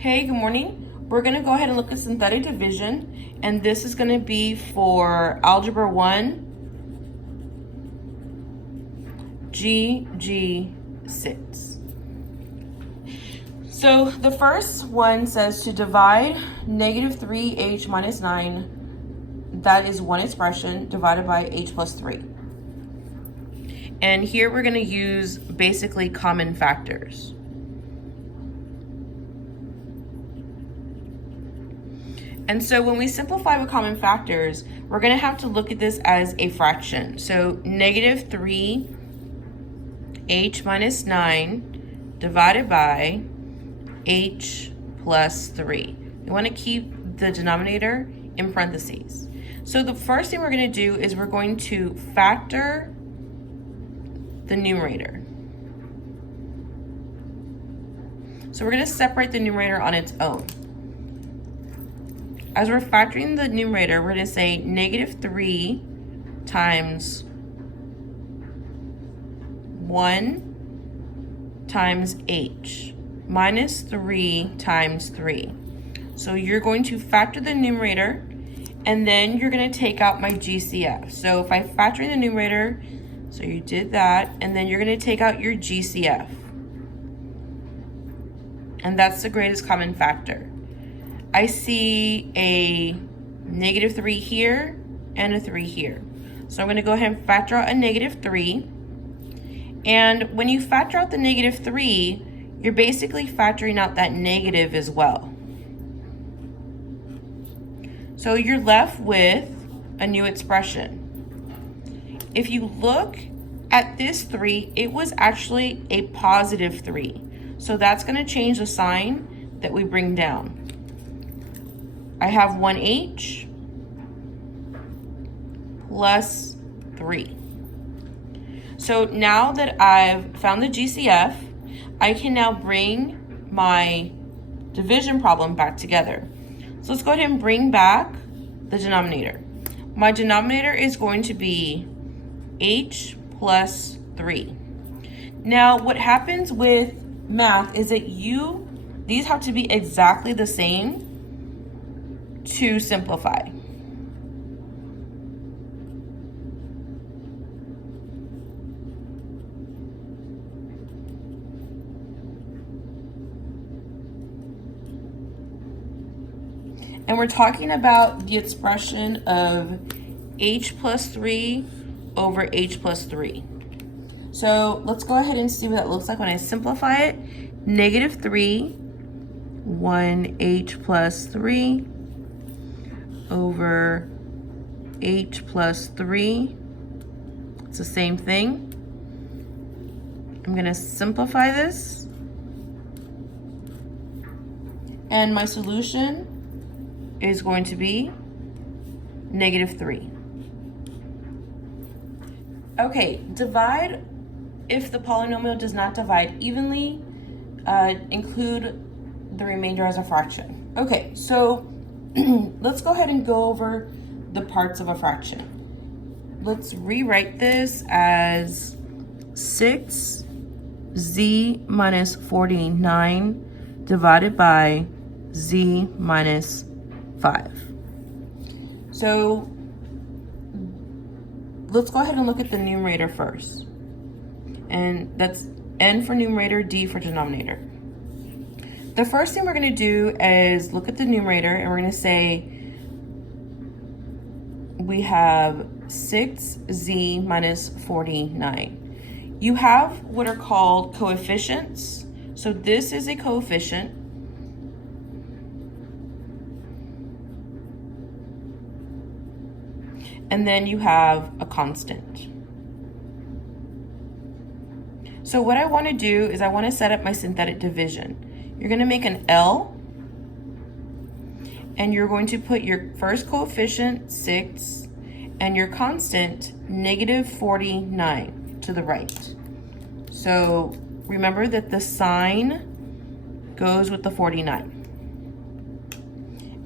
Hey, good morning. We're going to go ahead and look at synthetic division, and this is going to be for Algebra 1, GG6. So the first one says to divide negative 3h minus 9, that is one expression, divided by h plus 3. And here we're going to use basically common factors. And so when we simplify with common factors, we're going to have to look at this as a fraction. So negative 3h minus 9 divided by h plus 3. We want to keep the denominator in parentheses. So the first thing we're going to do is we're going to factor the numerator. So we're going to separate the numerator on its own. As we're factoring the numerator, we're going to say negative 3 times 1 times h minus 3 times 3. So you're going to factor the numerator, and then you're going to take out my GCF. So if I factor in the numerator, so you did that, and then you're going to take out your GCF. And that's the greatest common factor. I see a negative 3 here and a 3 here. So I'm going to go ahead and factor out a negative 3. And when you factor out the negative 3, you're basically factoring out that negative as well. So you're left with a new expression. If you look at this 3, it was actually a positive 3. So that's going to change the sign that we bring down. I have 1h plus 3. So now that I've found the GCF, I can now bring my division problem back together. So let's go ahead and bring back the denominator. My denominator is going to be h plus 3. Now what happens with math is that these have to be exactly the same to simplify. And we're talking about the expression of h plus 3 over h plus 3. So let's go ahead and see what that looks like when I simplify it. Negative 3, 1h plus 3 over h plus 3. It's the same thing. I'm going to simplify this. And my solution is going to be negative 3. Okay, divide. If the polynomial does not divide evenly, include the remainder as a fraction. Okay, so let's go ahead and go over the parts of a fraction. Let's rewrite this as 6z minus 49 divided by z minus 5. So let's go ahead and look at the numerator first. And that's n for numerator, d for denominator. The first thing we're going to do is look at the numerator, and we're going to say we have 6z minus 49. You have what are called coefficients. So this is a coefficient. And then you have a constant. So what I want to do is I want to set up my synthetic division. You're going to make an L, and you're going to put your first coefficient, 6, and your constant, negative 49, to the right. So remember that the sign goes with the 49.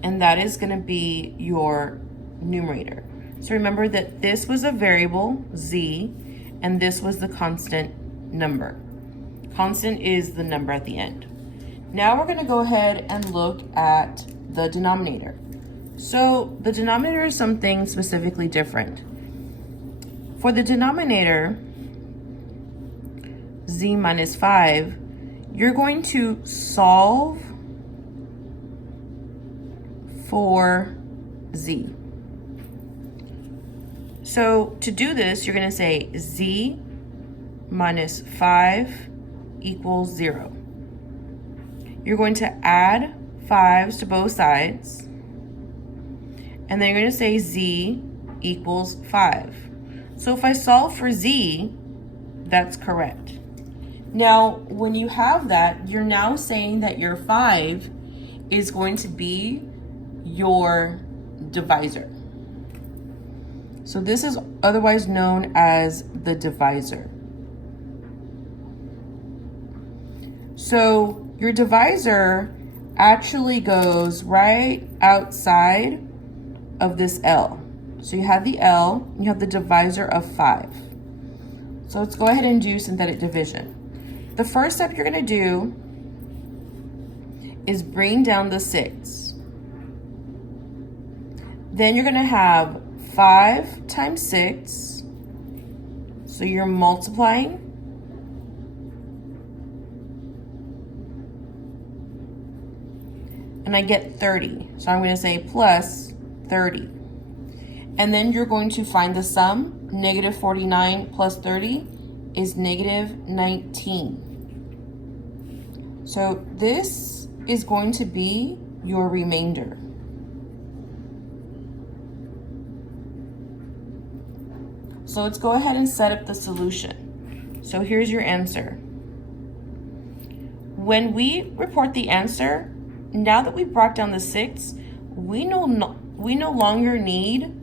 And that is going to be your numerator. So remember that this was a variable, z, and this was the constant number. Constant is the number at the end. Now we're going to go ahead and look at the denominator. So the denominator is something specifically different. For the denominator, z minus 5, you're going to solve for z. So to do this, you're going to say z minus 5 equals 0. You're going to add 5s to both sides, and then you're going to say z equals 5. So if I solve for z, that's correct. Now, when you have that, you're now saying that your 5 is going to be your divisor. So this is otherwise known as the divisor. So your divisor actually goes right outside of this L. So you have the L, you have the divisor of 5. So let's go ahead and do synthetic division. The first step you're going to do is bring down the 6. Then you're going to have 5 times 6. So you're multiplying. And I get 30. So I'm going to say plus 30. And then you're going to find the sum. Negative 49 plus 30 is negative 19. So this is going to be your remainder. So let's go ahead and set up the solution. So here's your answer. When we report the answer, now that we brought down the 6, we no longer need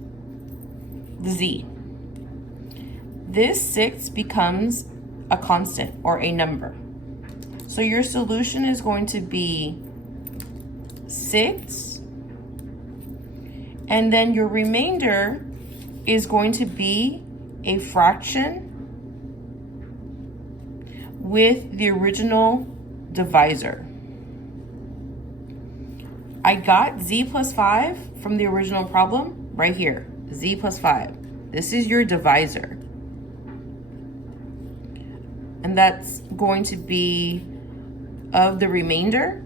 the z. This 6 becomes a constant or a number. So your solution is going to be 6, and then your remainder is going to be a fraction with the original divisor. I got z plus 5 from the original problem right here, z plus 5. This is your divisor. And that's going to be of the remainder,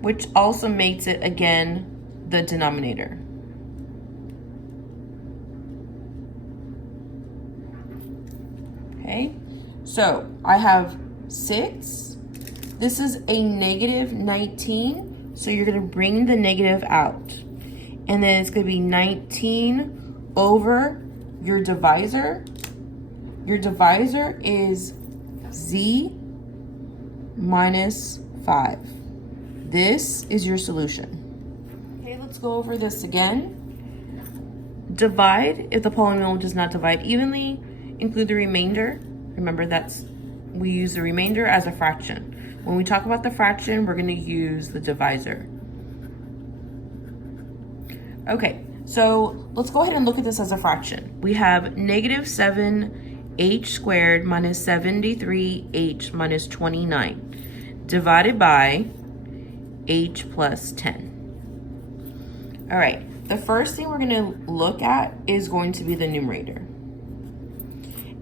which also makes it, again, the denominator. Okay, so I have 6. This is a negative 19, so you're going to bring the negative out. And then it's going to be 19 over your divisor. Your divisor is z minus 5. This is your solution. Okay, let's go over this again. Divide if the polynomial does not divide evenly. Include the remainder. Remember, we use the remainder as a fraction. When we talk about the fraction, we're going to use the divisor. Okay, so let's go ahead and look at this as a fraction. We have negative 7h squared minus 73h minus 29 divided by h plus 10. All right, the first thing we're going to look at is going to be the numerator.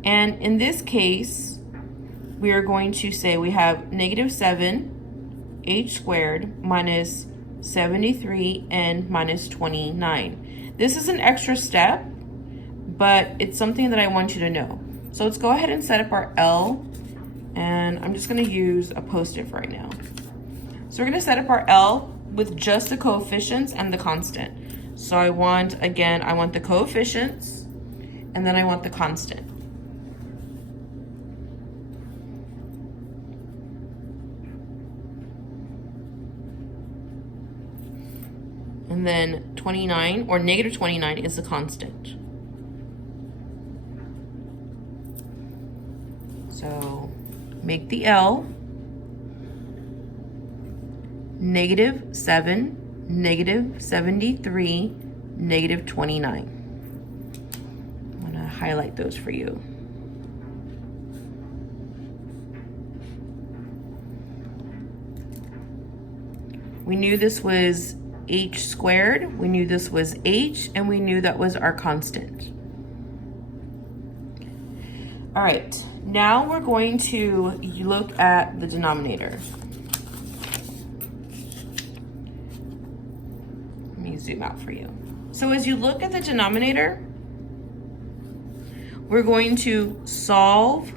And in this case, we are going to say we have negative 7h squared minus 73 and minus 29. This is an extra step, but it's something that I want you to know. So let's go ahead and set up our L, and I'm just going to use a Post-it for right now. So we're going to set up our L with just the coefficients and the constant. So I want the coefficients, and then I want the constant. And then 29, or negative 29, is the constant. So make the L negative 7, negative 73, negative 29. I'm going to highlight those for you. We knew this was h squared, we knew this was h, and we knew that was our constant. All right, now we're going to look at the denominator. Let me zoom out for you. So as you look at the denominator, we're going to solve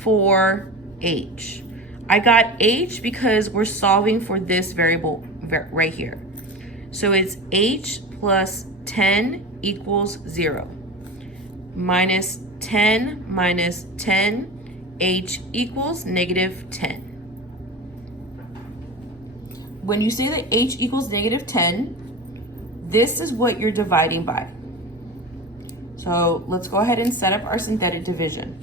for h. I got h because we're solving for this variable right here. So it's h plus 10 equals 0. Minus 10 minus 10, h equals negative 10. When you say that h equals negative 10, this is what you're dividing by. So let's go ahead and set up our synthetic division.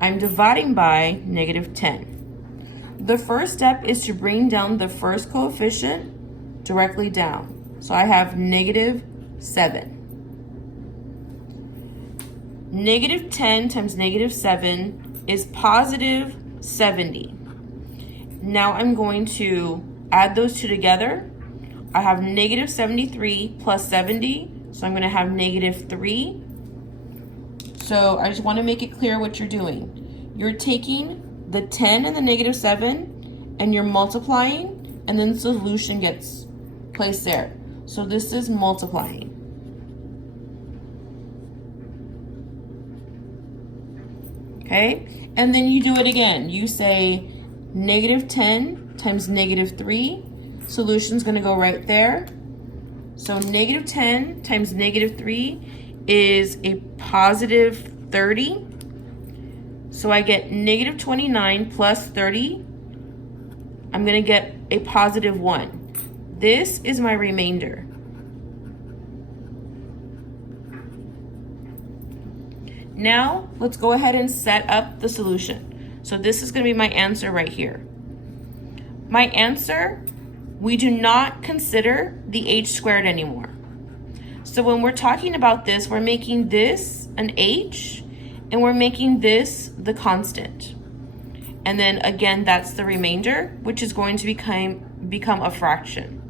I'm dividing by negative 10. The first step is to bring down the first coefficient directly down. So I have negative 7. Negative 10 times negative 7 is positive 70. Now I'm going to add those two together. I have negative 73 plus 70, so I'm going to have negative 3. So I just want to make it clear what you're doing. You're taking the 10 and the negative 7 and you're multiplying, and then the solution gets placed there. So this is multiplying. Okay, and then you do it again. You say negative 10 times negative 3. Solution's going to go right there. So negative 10 times negative 3 is a positive 30. So I get negative 29 plus 30. I'm going to get a positive 1. This is my remainder. Now, let's go ahead and set up the solution. So this is going to be my answer right here. My answer, we do not consider the h squared anymore. So when we're talking about this, we're making this an h, and we're making this the constant. And then again, that's the remainder, which is going to become a fraction.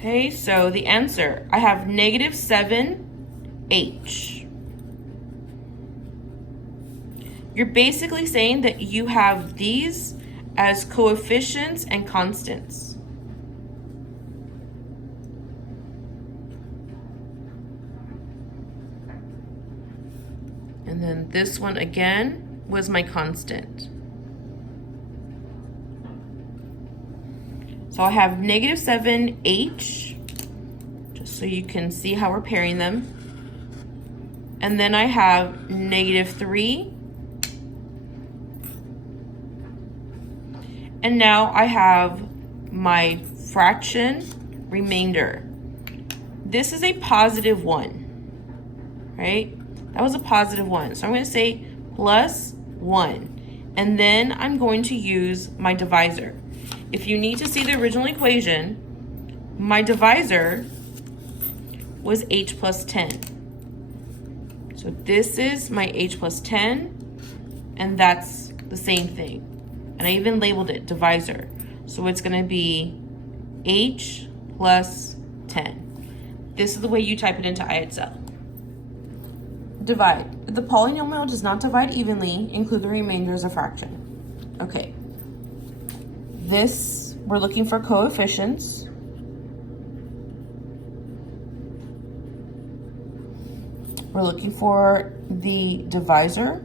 Okay, so the answer, I have negative 7h. You're basically saying that you have these as coefficients and constants. And then this one again was my constant. So I have negative 7h, just so you can see how we're pairing them. And then I have negative 3. And now I have my fraction remainder. This is a positive 1, right? That was a positive 1. So I'm going to say plus 1. And then I'm going to use my divisor. If you need to see the original equation, my divisor was h plus 10. So this is my h plus 10, and that's the same thing. And I even labeled it divisor. So it's going to be h plus 10. This is the way you type it into IXL. Divide. If the polynomial does not divide evenly, include the remainder as a fraction. Okay. This, we're looking for coefficients. We're looking for the divisor.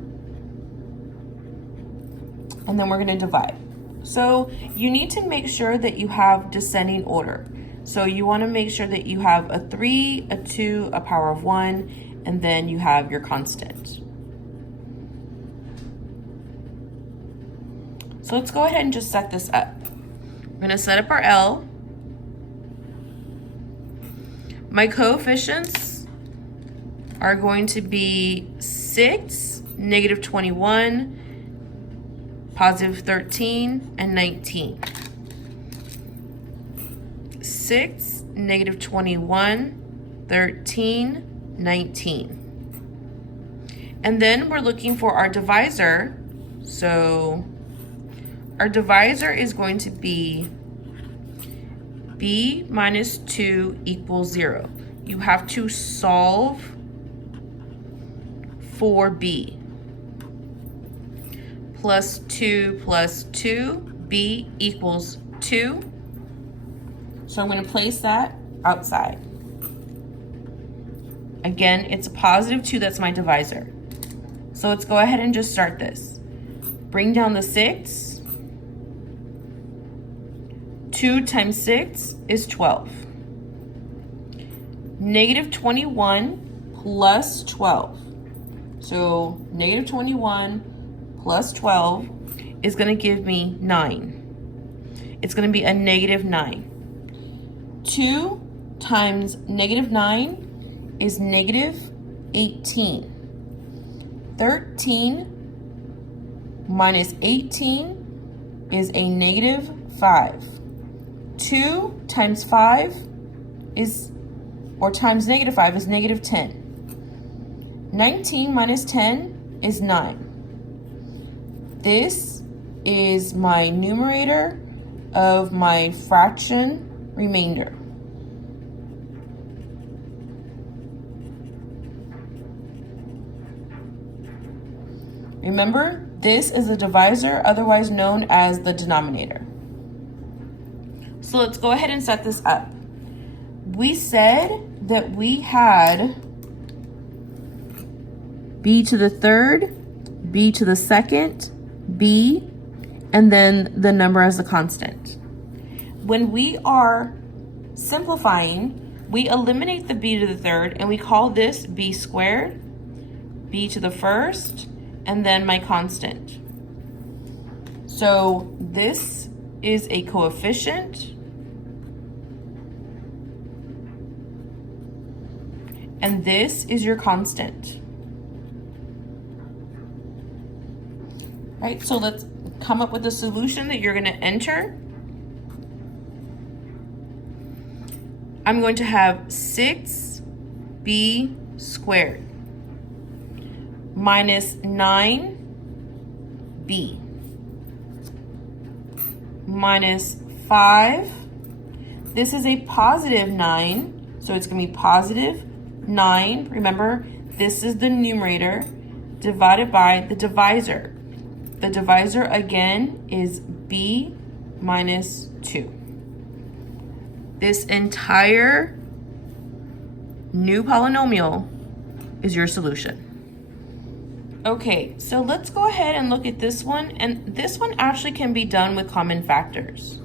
And then we're going to divide. So you need to make sure that you have descending order. So you want to make sure that you have a 3, a 2, a power of 1, and then you have your constant. So let's go ahead and just set this up. We're going to set up our L. My coefficients are going to be 6, negative 21, positive 13, and 19. 6, negative 21, 13, 19. And then we're looking for our divisor. So our divisor is going to be b minus 2 equals 0. You have to solve for b. Plus 2 plus 2, b equals 2. So I'm going to place that outside. Again, it's a positive 2, that's my divisor. So let's go ahead and just start this. Bring down the 6. 2 times 6 is 12. Negative 21 plus 12. So negative 21 plus 12 is going to give me 9. It's going to be a negative 9. 2 times negative 9 is negative 18. 13 minus 18 is a negative 5. 2 times 5 is, or times negative 5 is negative 10. 19 minus 10 is 9. This is my numerator of my fraction remainder. Remember, this is the divisor, otherwise known as the denominator. So let's go ahead and set this up. We said that we had b to the third, b to the second, b, and then the number as a constant. When we are simplifying, we eliminate the b to the third and we call this b squared, b to the first, and then my constant. So this is a coefficient, and this is your constant. Right, so let's come up with a solution that you're going to enter. I'm going to have 6b squared minus 9b minus 5. This is a positive 9, so it's going to be positive 9. Remember, this is the numerator divided by the divisor. The divisor again is b minus 2. This entire new polynomial is your solution. Okay, so let's go ahead and look at this one, and this one actually can be done with common factors.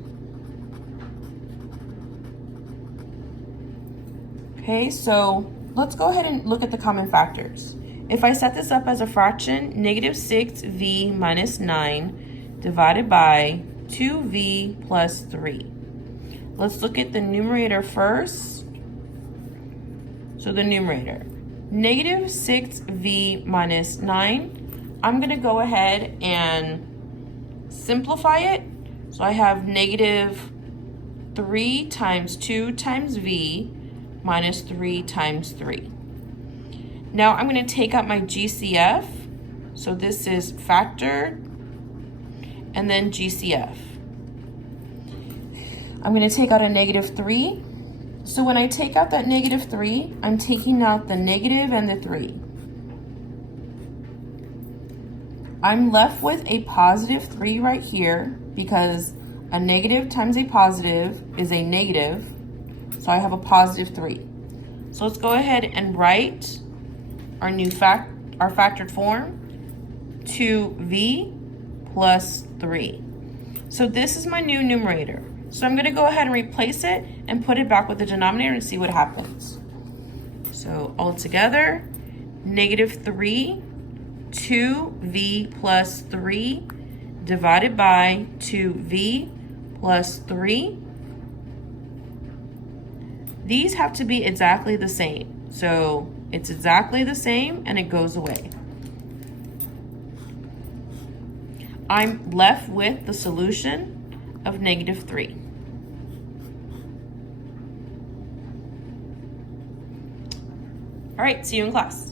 Okay, so let's go ahead and look at the common factors. If I set this up as a fraction, negative 6v minus 9 divided by 2v plus 3. Let's look at the numerator first. So the numerator, negative 6v minus 9. I'm going to go ahead and simplify it. So I have negative 3 times 2 times v minus 3 times 3. Now I'm going to take out my GCF. So this is factored and then GCF. I'm going to take out a negative 3. So when I take out that negative 3, I'm taking out the negative and the 3. I'm left with a positive 3 right here because a negative times a positive is a negative. So I have a positive 3. So let's go ahead and write our our factored form, 2v plus 3. So this is my new numerator. So I'm going to go ahead and replace it and put it back with the denominator and see what happens. So all together, negative 3, 2v plus 3 divided by 2v plus 3. These have to be exactly the same. So it's exactly the same and it goes away. I'm left with the solution of negative 3. All right, see you in class.